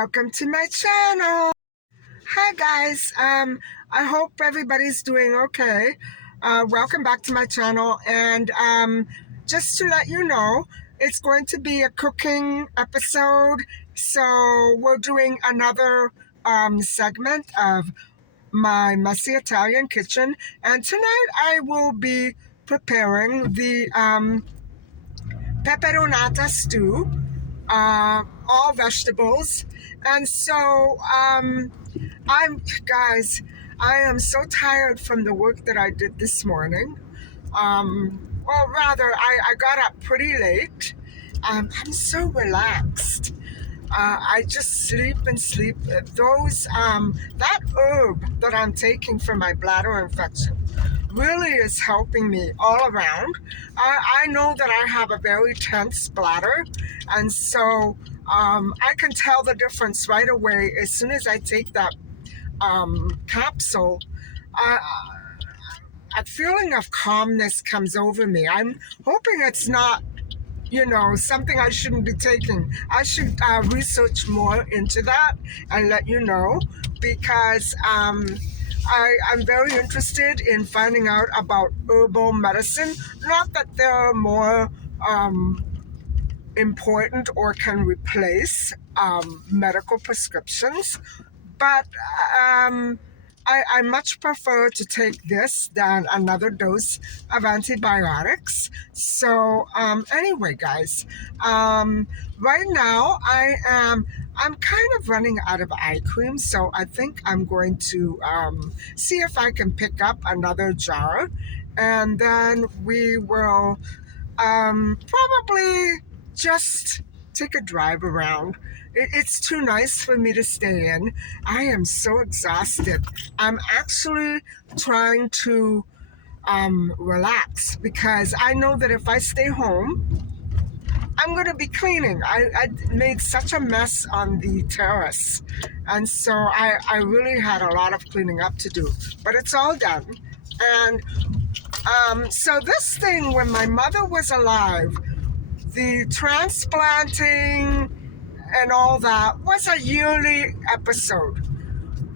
Welcome to my channel. Hi guys. I hope everybody's doing okay. Welcome back to my channel, and just to let you know, it's going to be a cooking episode. So we're doing another segment of my messy Italian kitchen, and tonight I will be preparing the peperonata stew, all vegetables. And so guys, I am so tired from the work that I did this morning. Well, rather, I got up pretty late. I'm so relaxed. I just sleep and sleep. That herb that I'm taking for my bladder infection really is helping me all around. I know that I have a very tense bladder, and so I can tell the difference right away as soon as I take that capsule. Uh, a feeling of calmness comes over me. I'm hoping it's not, something I shouldn't be taking. I should research more into that and let you know, because I'm very interested in finding out about herbal medicine. Not that they're more important or can replace medical prescriptions, but I much prefer to take this than another dose of antibiotics. So anyway, guys, right now I'm kind of running out of eye cream, so I think I'm going to see if I can pick up another jar, and then we will probably just take a drive around. It's too nice for me to stay in. I am so exhausted. I'm actually trying to relax, because I know that if I stay home, I'm going to be cleaning. I made such a mess on the terrace, and so I really had a lot of cleaning up to do, but it's all done. And so this thing, when my mother was alive, the transplanting and all that was a yearly episode.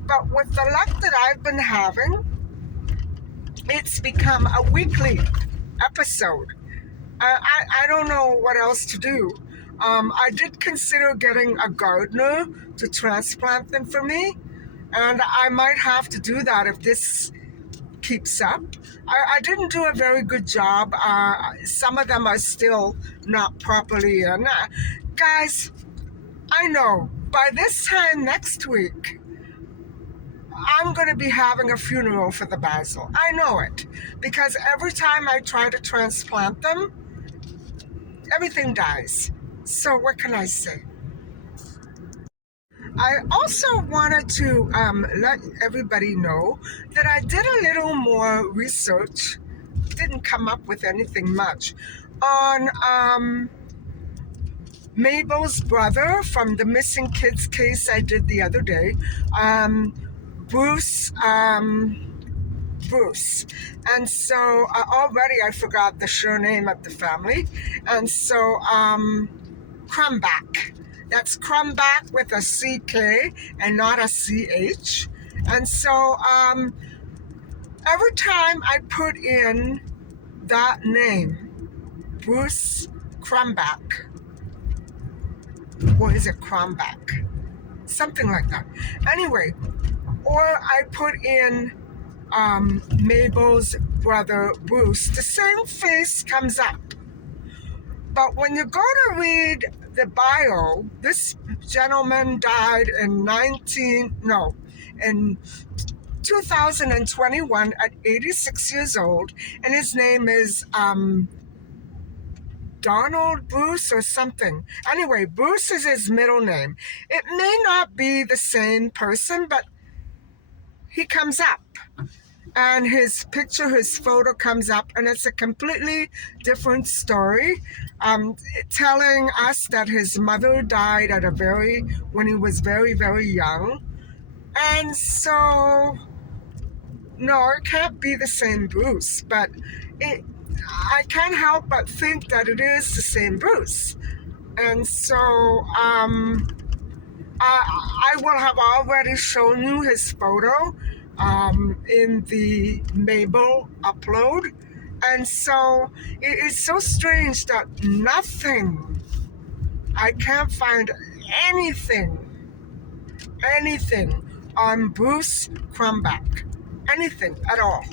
But with the luck that I've been having, it's become a weekly episode. I don't know what else to do. I did consider getting a gardener to transplant them for me, and I might have to do that if this keeps up. I didn't do a very good job. Some of them are still not properly in. Guys, I know by this time next week, I'm going to be having a funeral for the basil. I know it, because every time I try to transplant them, everything dies. So what can I say? I also wanted to let everybody know that I did a little more research, didn't come up with anything much, on Mabel's brother from the missing kids case I did the other day, Bruce. Bruce. And so already I forgot the surname of the family. And so Crumbach. That's Crumbach with a CK and not a CH. And so every time I put in that name, Bruce Crumbach, or is it Crumbach? Something like that. Anyway, or I put in Mabel's brother Bruce, the same face comes up. But when you go to read the bio, this gentleman died in 2021 at 86 years old, and his name is Donald Bruce or something. Anyway, Bruce is his middle name. It may not be the same person, but he comes up. And his picture, his photo comes up, and it's a completely different story, telling us that his mother died when he was very, very young. And so, no, it can't be the same Bruce, but I can't help but think that it is the same Bruce. And so, I will have already shown you his photo in the Mabel upload. And so it's so strange that I can't find anything, anything on Bruce Crumback. Anything at all.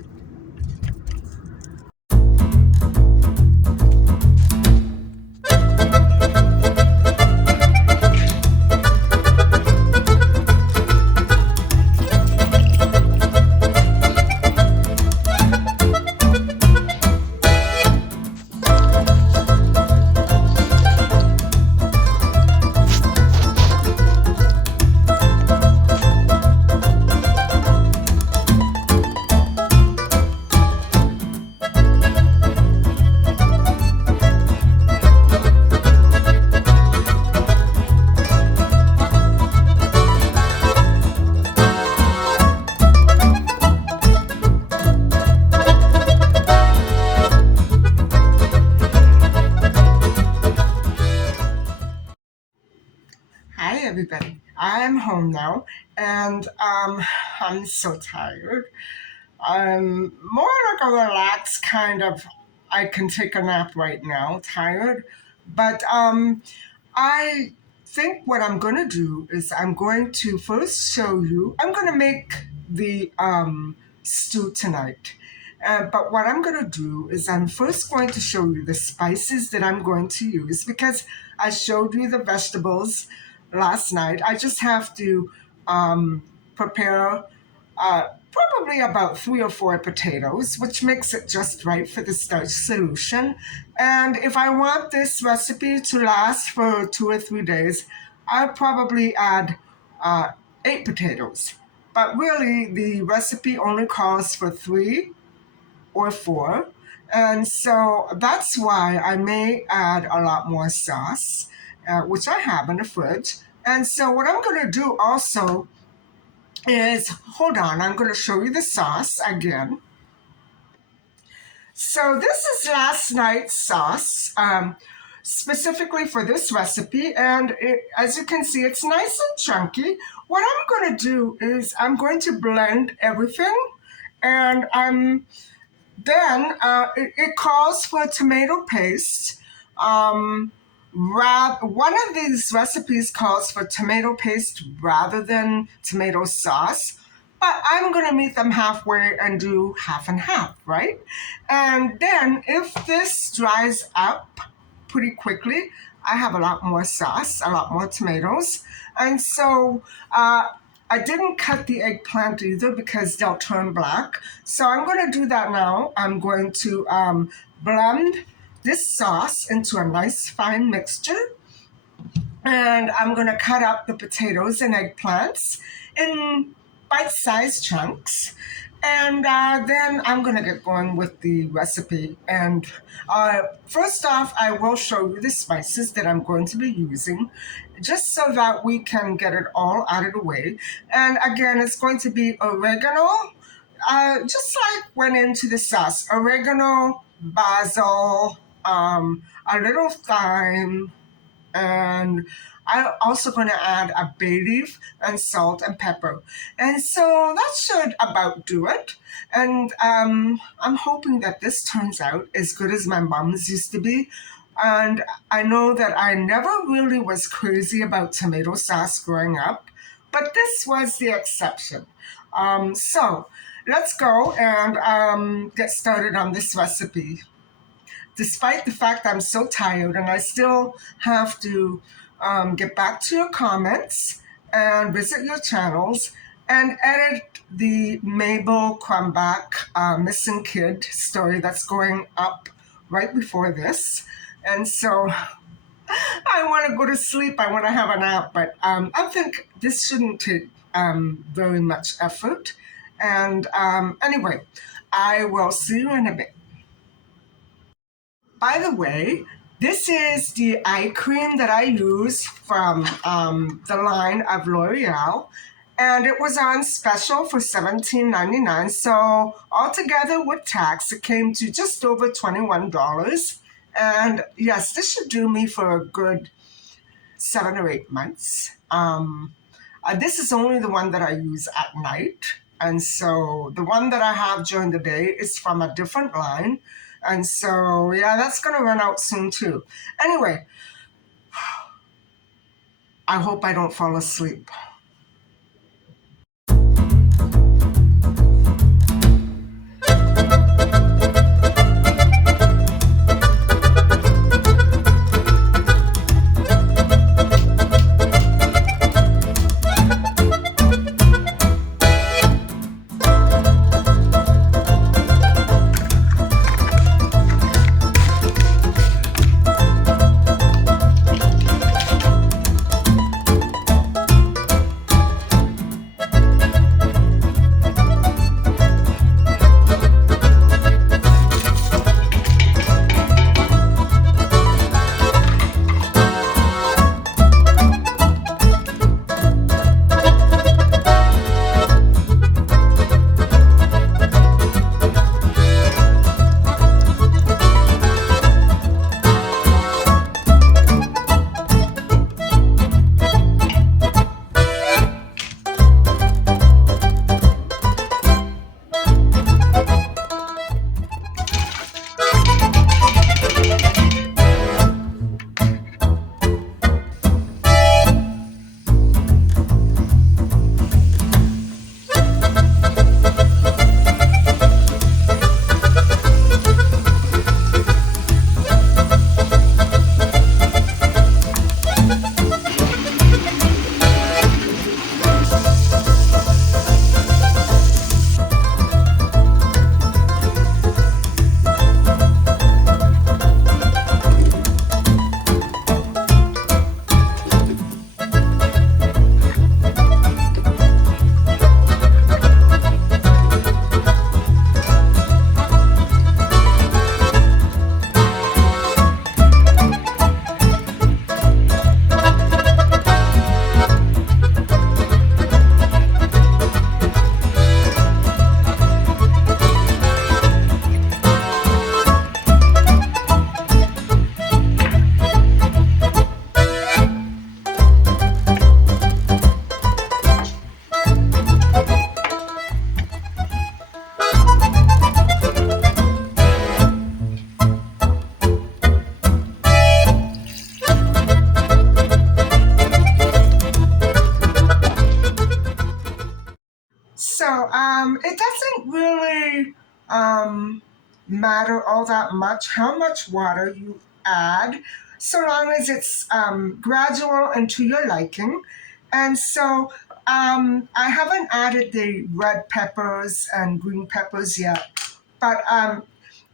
Hi, everybody. I'm home now, and I'm so tired. I'm more like a relaxed kind of. I can take a nap right now, tired. But I think what I'm going to do is I'm going to first show you. I'm going to make the stew tonight. But what I'm going to do is I'm first going to show you the spices that I'm going to use because I showed you the vegetables last night. I just have to prepare probably about 3 or 4 potatoes, which makes it just right for the starch solution. And if I want this recipe to last for 2 or 3 days, I'll probably add 8 potatoes. But really, the recipe only calls for 3 or 4. And so that's why I may add a lot more sauce, which I have in the fridge. And so what I'm going to do also is, hold on, I'm going to show you the sauce again. So this is last night's sauce, specifically for this recipe. And as you can see, it's nice and chunky. What I'm going to do is I'm going to blend everything. And it calls for tomato paste. One of these recipes calls for tomato paste rather than tomato sauce, but I'm going to meet them halfway and do half and half, right? And then if this dries up pretty quickly, I have a lot more sauce, a lot more tomatoes. And so I didn't cut the eggplant either because they'll turn black. So I'm going to do that now. I'm going to blend this sauce into a nice fine mixture. And I'm going to cut up the potatoes and eggplants in bite-sized chunks. And then I'm going to get going with the recipe. And first off, I will show you the spices that I'm going to be using, just so that we can get it all out of the way. And again, it's going to be oregano, just like went into the sauce. Oregano, basil, a little thyme, and I'm also going to add a bay leaf and salt and pepper. And so that should about do it. And I'm hoping that this turns out as good as my mom's used to be. And I know that I never really was crazy about tomato sauce growing up, but this was the exception. So let's go and get started on this recipe. Despite the fact I'm so tired and I still have to get back to your comments and visit your channels and edit the Mabel Crumback missing kid story that's going up right before this. And so I want to go to sleep. I want to have a nap, but I think this shouldn't take very much effort. And anyway, I will see you in a bit. By the way, this is the eye cream that I use from the line of L'Oreal, and it was on special for $17.99. So altogether with tax, it came to just over $21. And yes, this should do me for a good 7 or 8 months. This is only the one that I use at night. And so the one that I have during the day is from a different line. And so, yeah, that's going to run out soon too. Anyway, I hope I don't fall asleep. So it doesn't really um, matter all that much how much water you add, so long as it's gradual and to your liking. And so I haven't added the red peppers and green peppers yet, but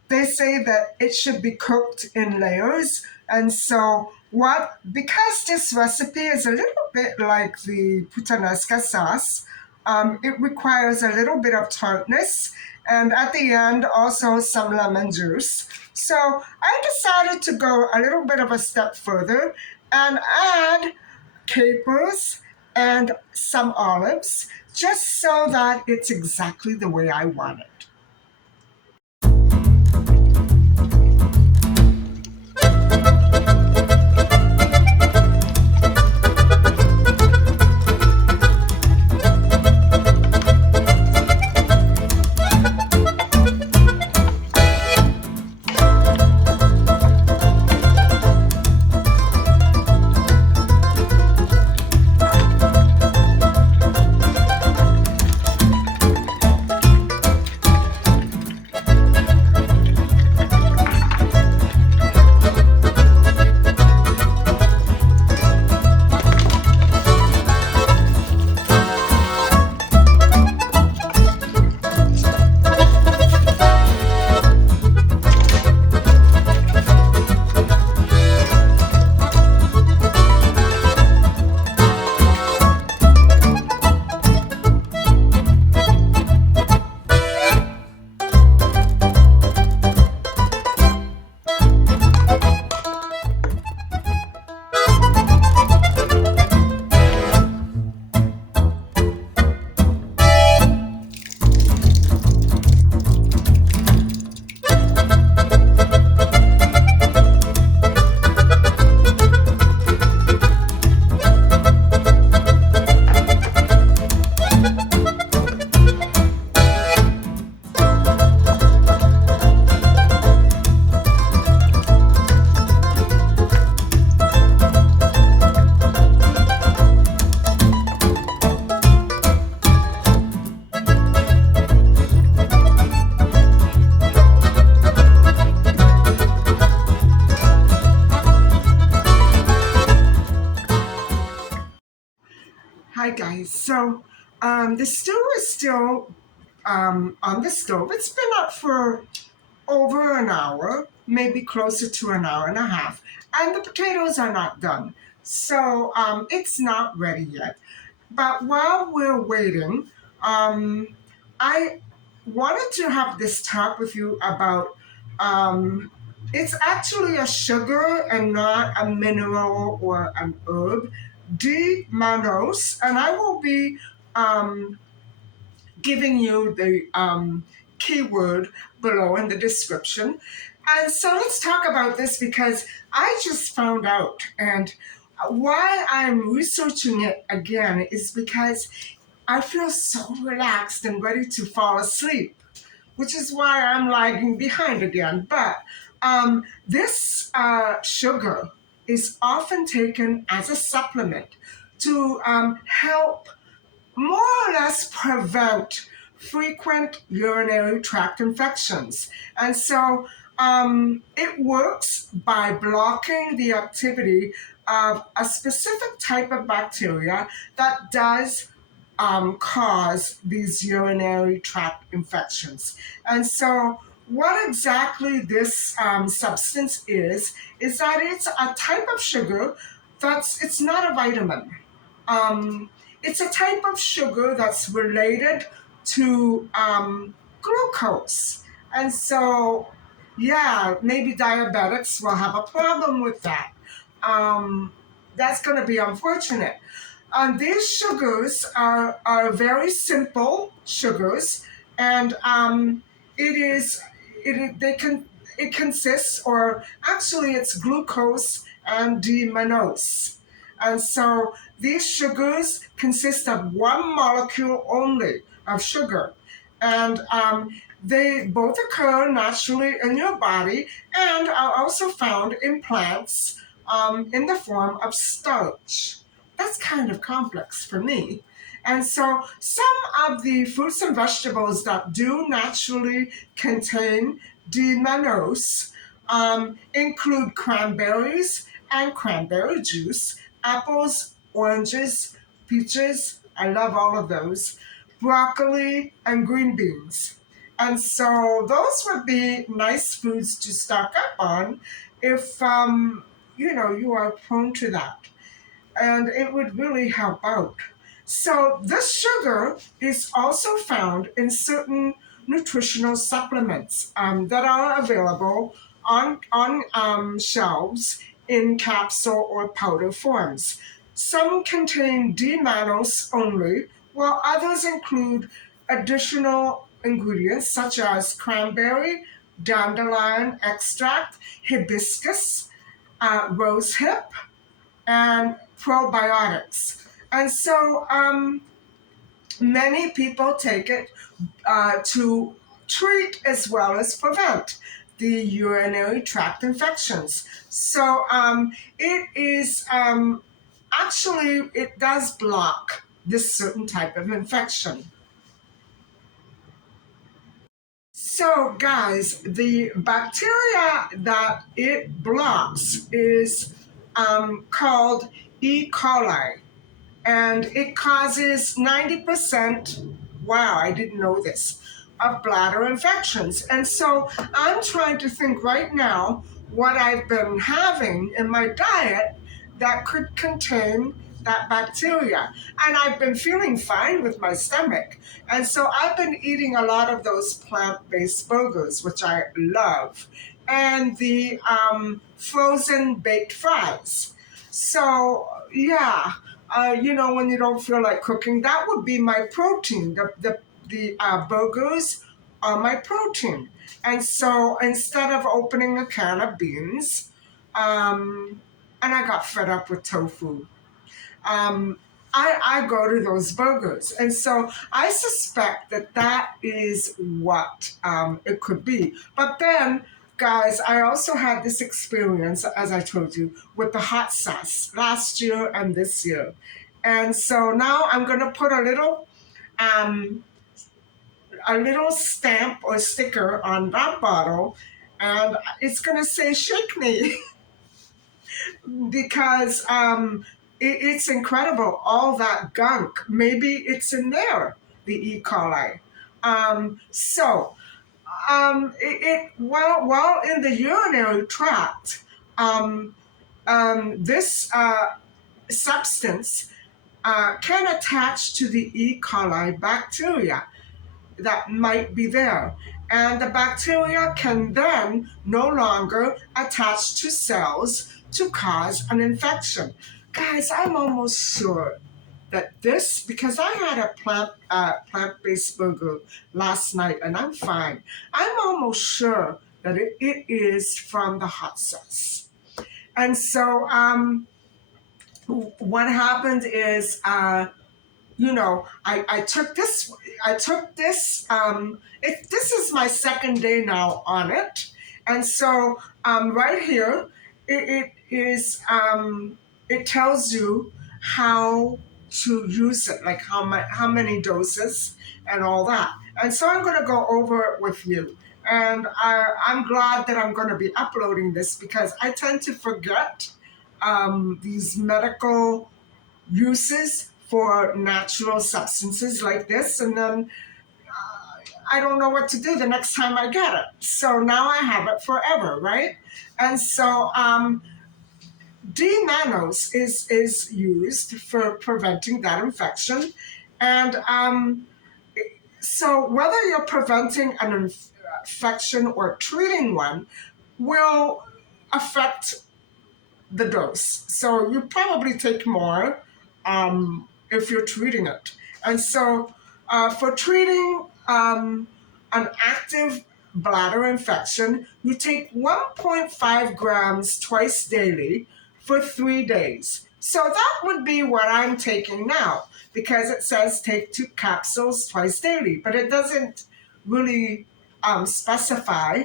they say that it should be cooked in layers. And so, what because this recipe is a little bit like the puttanesca sauce, it requires a little bit of tartness, and at the end, also some lemon juice. So, I decided to go a little bit of a step further and add capers and some olives just so that it's exactly the way I want it. Hi guys. The stew is still on the stove. It's been up for over an hour, maybe closer to an hour and a half, and the potatoes are not done. It's not ready yet. But while we're waiting, um, I wanted to have this talk with you about um, it's actually a sugar and not a mineral or an herb, dmannose, and I will be um, giving you the keyword below in the description. And so let's talk about this because I just found out, and why I'm researching it again is because I feel so relaxed and ready to fall asleep, which is why I'm lagging behind again. But this sugar is often taken as a supplement to help more or less prevent frequent urinary tract infections. And so it works by blocking the activity of a specific type of bacteria that does cause these urinary tract infections. And so, what exactly this substance is that it's a type of sugar it's not a vitamin. Um, it's a type of sugar that's related to glucose. And so, yeah, maybe diabetics will have a problem with that. Um, that's going to be unfortunate. These sugars are very simple sugars, and it is it they can it consists, or actually it's glucose and d-mannose. And so these sugars consist of one molecule only of sugar, and they both occur naturally in your body and are also found in plants in the form of starch. That's kind of complex for me. And so some of the fruits and vegetables that do naturally contain D-mannose include cranberries and cranberry juice, apples, oranges, peaches, I love all of those, broccoli, and green beans. And so those would be nice foods to stock up on if you are prone to that, and it would really help out. So, this sugar is also found in certain nutritional supplements that are available on shelves in capsule or powder forms. Some contain D-mannose only, while others include additional ingredients such as cranberry, dandelion extract, hibiscus, rosehip, and probiotics. And so many people take it to treat as well as prevent the urinary tract infections. So it is actually, it does block this certain type of infection. So, guys, the bacteria that it blocks is called E. coli, and it causes 90%, wow, I didn't know this, of bladder infections. And so I'm trying to think right now what I've been having in my diet that could contain that bacteria. And I've been feeling fine with my stomach. And so I've been eating a lot of those plant based burgers, which I love, and the frozen baked fries. So, yeah, when you don't feel like cooking, that would be my protein. The burgers are my protein. And so instead of opening a can of beans, and I got fed up with tofu, um, I go to those burgers. And so I suspect that that is what it could be. But then, guys, I also had this experience, as I told you, with the hot sauce last year and this year. And so now I'm going to put um, a little stamp or sticker on that bottle, and it's going to say "Shake me," because It's incredible, all that gunk. Maybe it's in there, the E. coli. So, while in the urinary tract, um, this substance can attach to the E. coli bacteria that might be there. And the bacteria can then no longer attach to cells to cause an infection. Guys, I'm almost sure that this, because I had a plant-based burger last night and I'm fine. I'm almost sure that it is from the hot sauce. And so what happened is I took this this is my second day now on it. And so right here it tells you how to use it, like how many doses and all that. And so I'm going to go over it with you. And I'm glad that I'm going to be uploading this because I tend to forget these medical uses for natural substances like this, and then I don't know what to do the next time I get it. So now I have it forever, right? And so dmannose is used for preventing that infection, and so whether you're preventing an infection or treating one will affect the dose. So you probably take more if you're treating it. And so for treating an active bladder infection, you take 1.5 grams twice daily for 3 days. So that would be what I'm taking now because it says take 2 capsules twice daily, but it doesn't really specify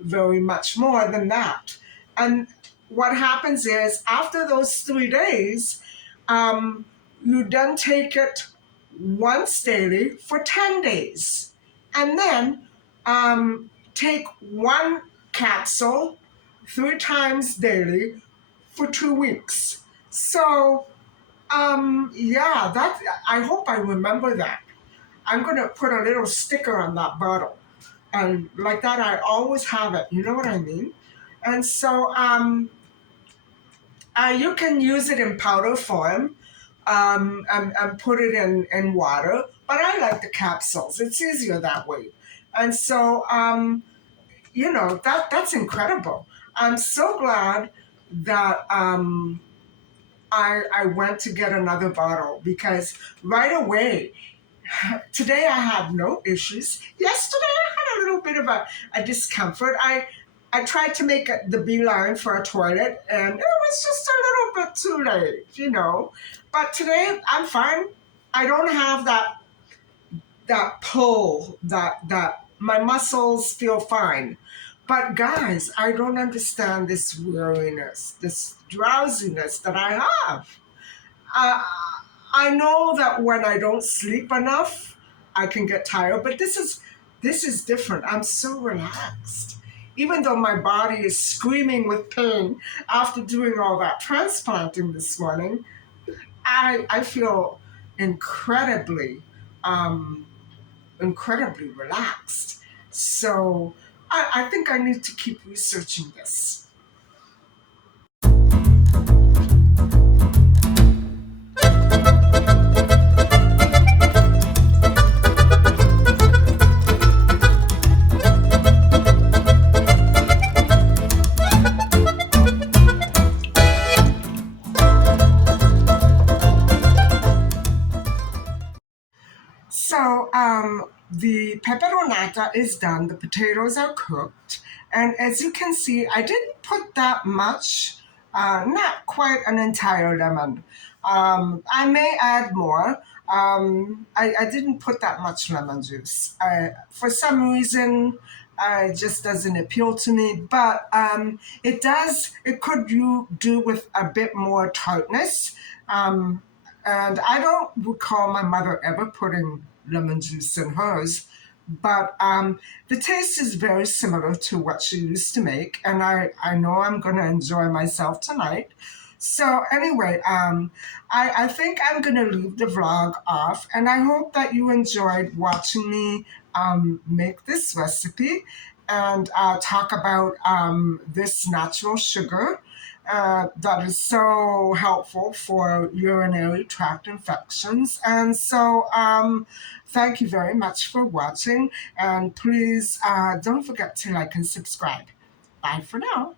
very much more than that. And what happens is after those 3 days, you then take it once daily for 10 days. And then take 1 capsule 3 times daily for 2 weeks. So, yeah, that I hope I remember that. I'm going to put a little sticker on that bottle. And like that, I always have it. You know what I mean? And so you can use it in powder form and put it in water. But I like the capsules. It's easier that way. And so, that's incredible. I'm so glad that I went to get another bottle because right away, today I had no issues. Yesterday I had a little bit of a discomfort. I tried to make the beeline for a toilet and it was just a little bit too late. But today I'm fine. I don't have that pull, that my muscles feel fine. But guys, I don't understand this weariness, this drowsiness that I have. Uh, I know that when I don't sleep enough, I can get tired, but this is different. I'm so relaxed. Even though my body is screaming with pain after doing all that transplanting this morning, I feel incredibly um, incredibly relaxed. So I think I need to keep researching this. So the peperonata is done. The potatoes are cooked, and as you can see, I didn't put that much. Not quite an entire lemon. I may add more. I didn't put that much lemon juice. For some reason, it just doesn't appeal to me. But it does. It could you do with a bit more tartness. Um, and I don't recall my mother ever putting lemon juice in hers, but the taste is very similar to what she used to make, and I know I'm going to enjoy myself tonight. So anyway, I think I'm gonna leave the vlog off, and I hope that you enjoyed watching me make this recipe and talk about this natural sugar that is so helpful for urinary tract infections. And so, thank you very much for watching, and please don't forget to like and subscribe. Bye for now.